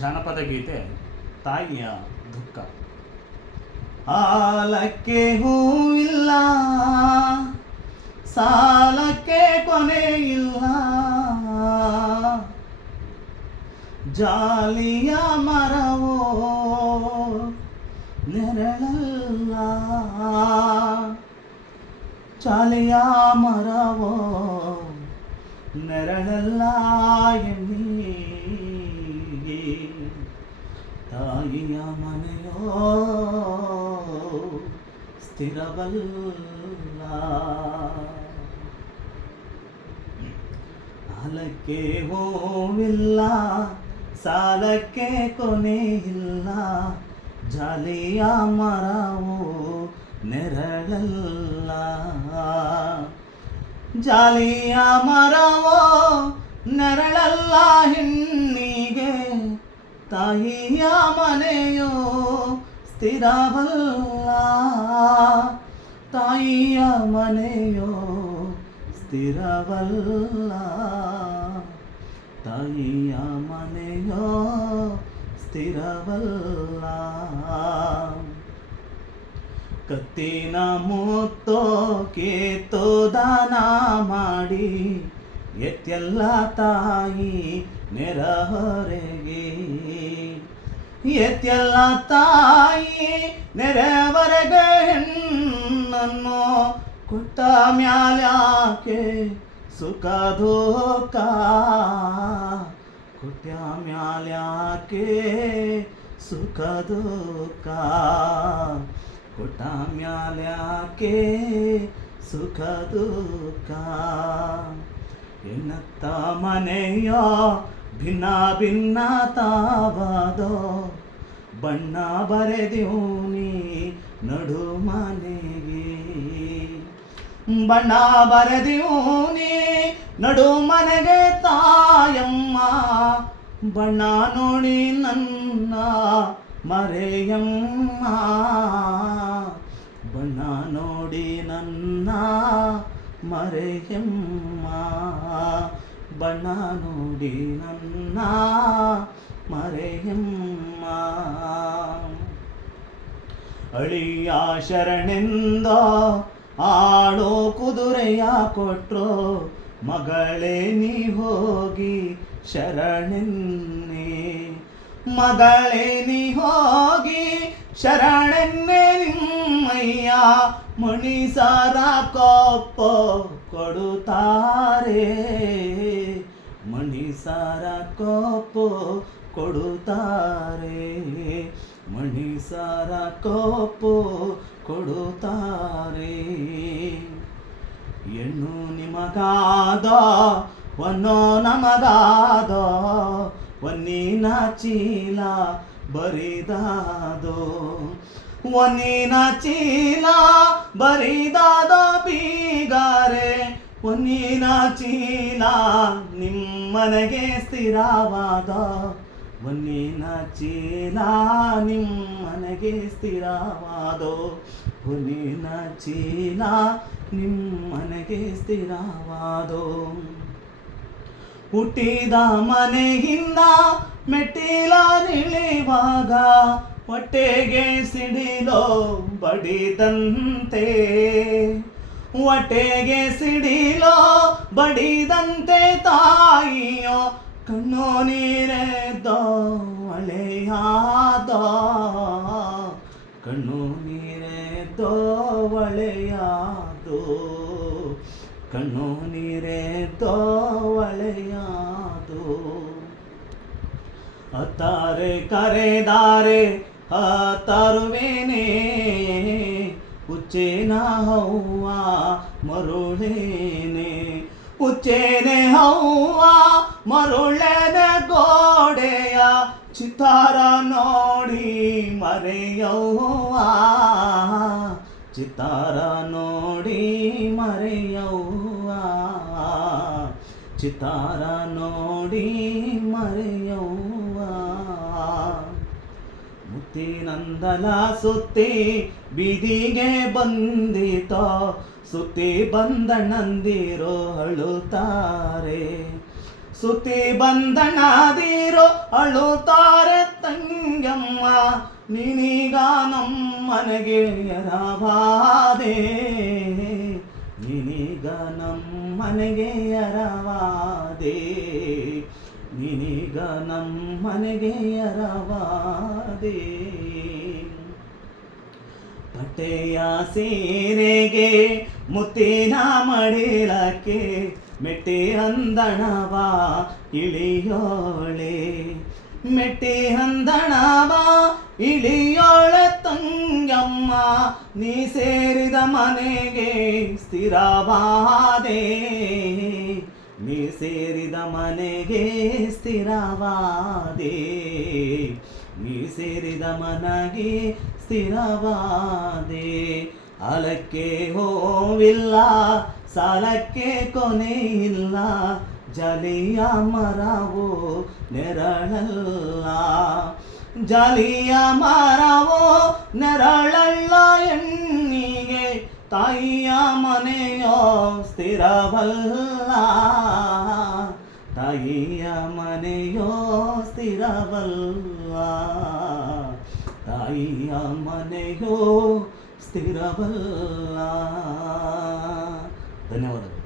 ಜಾನಪದ ಗೀತೆ ತಾಯಿಯ ದುಃಖ. ಹಾಲಕ್ಕೆ ಹೂವಿಲ್ಲ, ಸಾಲಕ್ಕೆ ಕೊನೆ ಇಲ್ಲ, ಜಾಲಿಯ ಮರವೋ ನೆರಳಲ್ಲ, ಜಾಲಿಯ ಮರವೋ ನೆರಳಲ್ಲ ಎನ್ನಿ, ತಾಯಿಯ ಮನೆಯೋ ಸ್ಥಿರವಲ್ಲ. ಸಾಲಕ್ಕೆ ಹೂವಿಲ್ಲ, ಸಾಲಕ್ಕೆ ಕೊನೆ ಇಲ್ಲ, ಜಾಲಿಯ ಮರವೋ ನೆರಳಲ್ಲ, ಜಾಲಿಯ ಮರವೋ ನೆರಳಲ್ಲ ಹೆಣ್ಣಿಗೆ, ತಾಯಿಯ ಮನೆಯೋ ಸ್ಥಿರವಲ್ಲ, ತಾಯಿಯ ಮನೆಯೋ ಸ್ಥಿರವಲ್ಲ, ತಾಯಿಯ ಮನೆಯೋ ಸ್ಥಿರವಲ್ಲ. ಕತ್ತಿನ ಮುತ್ತೋ ಕೇತೋ ದಾನ ಮಾಡಿ ಎತ್ತೆಲ್ಲ ತಾಯಿ ನೆರಹೊರೆಗೆ, ಎತ್ತೆಲ್ಲ ತಾಯಿ ನೆರವರೆಗೆ ಹೆಣ್ಣನ್ನು ಕೊಟ್ಟ ಮ್ಯಾಲ್ಯಾಕೆ ಸುಖ ದುಃಖ, ಕೊಟ್ಟ ಮ್ಯಾಲ್ಯಾಕೆ ಸುಖ ದುಃಖ, ಕೊಟ್ಟ ಮ್ಯಾಲ್ಯಾಕೆ ಸುಖ ದುಃಖ. ಎನ್ನತ್ತ ಮನೆಯೋ ಭಿನ್ನ ಭಿನ್ನ ತಾವದೋ, ಬಣ್ಣ ಬರೆದೀನಿ ನಡು ಮನೆಗೆ, ಬಣ್ಣ ಬರೆದೀನಿ ನಡು ಮನೆಗೆ ತಾಯಮ್ಮ, ಬಣ್ಣ ನೋಡಿ ನನ್ನ ಮರೆಯಮ್ಮ, ಬಣ್ಣ ನೋಡಿ ನನ್ನ ಮರೆಯಮ್ಮ, ಬಣ್ಣ ನೋಡಿ ನನ್ನ ಮರೆಯಮ್ಮ. ಅಳಿಯ ಶರಣೆಂದ ಆಡೋ ಕುದುರೆಯ ಕೊಟ್ರೋ, ಮಗಳೇ ನೀ ಹೋಗಿ ಶರಣೆನ್ನೆ, ಮಗಳೇ ನೀ ಹೋಗಿ ಶರಣೆನ್ನೆ, ನಿಮ್ಮಯ್ಯ ಮಣಿಸಾರ ಕೊಪ್ಪ ಕೊಡುತ್ತಾರೆ, ಮಣಿಸಾರ ಕೊಪ್ಪ ಕೊಡುತ್ತಾರೆ, ಮಣಿಸಾರ ಕೊಪ್ಪ ಕೊಡುತ್ತಾರೆ. ಹೆಣ್ಣು ನಿಮಗಾದ ಹೊನ್ನೋ ನಮಗಾದ, ಹೊನ್ನಿನ ಚೀಲ ಬರಿದಾದೋ, ಹೊನ್ನಿನ ಚೀಲ ಬರಿದಾದೋ ಬೀಗಾರೆ, ಹೊನ್ನಿನ ಚೀಲ ನಿಮ್ಮನೆಗೆ ಸ್ಥಿರವಾದ, ಹೊನ್ನಿನ ಚೀಲ ನಿಮ್ಮನೆಗೆ ಸ್ಥಿರವಾದೋ, ಹೊನ್ನಿನ ಚೀಲ ನಿಮ್ಮನೆಗೆ ಸ್ಥಿರವಾದೋ. ಹುಟ್ಟಿದ ಮನೆಯಿಂದ ಮೆಟ್ಟಿಲ ನಿಳಿವಾಗ, ಹೊಟ್ಟೆಗೆ ಸಿಡಿಲೋ ಬಡಿದಂತೆ, ಹೊಟ್ಟೆಗೆ ಸಿಡಿಲೋ ಬಡಿದಂತೆ ತಾಯಿಯೋ ಕಣ್ಣು ನೀರೆದ್ದೋ ಒಳೆಯಾದೋ, ಕಣ್ಣು ನೀರೆದ್ದೋ ಒಳೆಯಾದೋ, ಕಣ್ಣು ನೀರೆದ್ದೋ ಒಳೆಯಾದೋ. ಅತ್ತಾರೆ ಕರೆದಾರೆ ತರುವೇನೆ, ಹುಚ್ಚೇನ ಹವ್ವ ಮರುಳೇನೆ, ಹುಚ್ಚೇನೆ ಹವ್ವ ಮರುಳೇನೆ, ಗೋಡೆಯ ಚಿತ್ತಾರ ನೋಡಿ ಮರೆಯವ್ವ, ಚಿತ್ತಾರ ನೋಡಿ ಮರೆಯವ್ವ, ಚಿತ್ತಾರ ನೋಡಿ ಮರೆಯವ್ವ. ಮುತ್ತಿನಂದಲ ಸುತ್ತಿ ಬೀದಿಗೆ ಬಂದಿತೋ, ಸುತ್ತಿ ಬಂದಣ್ಣಂದಿರೋ ಅಳುತ್ತಾರೆ, ಸುತಿ ಬಂಧನಾದಿರೋ ಅಳುತ್ತಾರೆ ತಂಗಮ್ಮ, ನೀನೀಗ ನಮ್ಮನೆಗೆ ಎರವಾದೆ, ನೀನೀಗ ನಮ್ಮನೆಗೆ ಎರವಾದೆ, ನೀನೀಗ ನಮ್ಮನೆಗೆ ಎರವಾದೆ. ಪಟೆಯ ಸೀರೆಗೆ ಮುತ್ತಿನ ಮಡಿಲಕ್ಕೆ ಮೆಟ್ಟಿ ಅಂದಣವ ಇಳಿಯೋಳೆ, ಮೆಟ್ಟಿ ಅಂದಣವ ಇಳಿಯೋಳೆ ತಂಗಮ್ಮ, ನೀ ಸೇರಿದ ಮನೆಗೆ ಸ್ಥಿರವಾದೆ, ನೀ ಸೇರಿದ ಮನೆಗೆ ಸ್ಥಿರವಾದೆ, ನೀ ಸೇರಿದ ಮನೆಗೆ ಸ್ಥಿರವಾದೆ. ಅಲಕ್ಕೆ ಹೋವಿಲ್ಲ ಸಾಲಕ್ಕೆ ಕೊನೆಯಿಲ್ಲ, ಜಲಿಯ ಮರವು ನೆರಳಲ್ಲ, ಜಲಿಯ ಮರವು ನೆರಳಲ್ಲ ಹೆಣ್ಣಿಗೆ, ತಾಯಿಯ ಮನೆಯೋ ಸ್ಥಿರವಲ್ಲ, ತಾಯಿಯ ಮನೆಯೋ ಸ್ಥಿರವಲ್ಲ, ತಾಯಿಯ ಮನೆಯೋ ಸ್ಥಿರವಲ್ಲ. ಧನ್ಯವಾದಗಳು.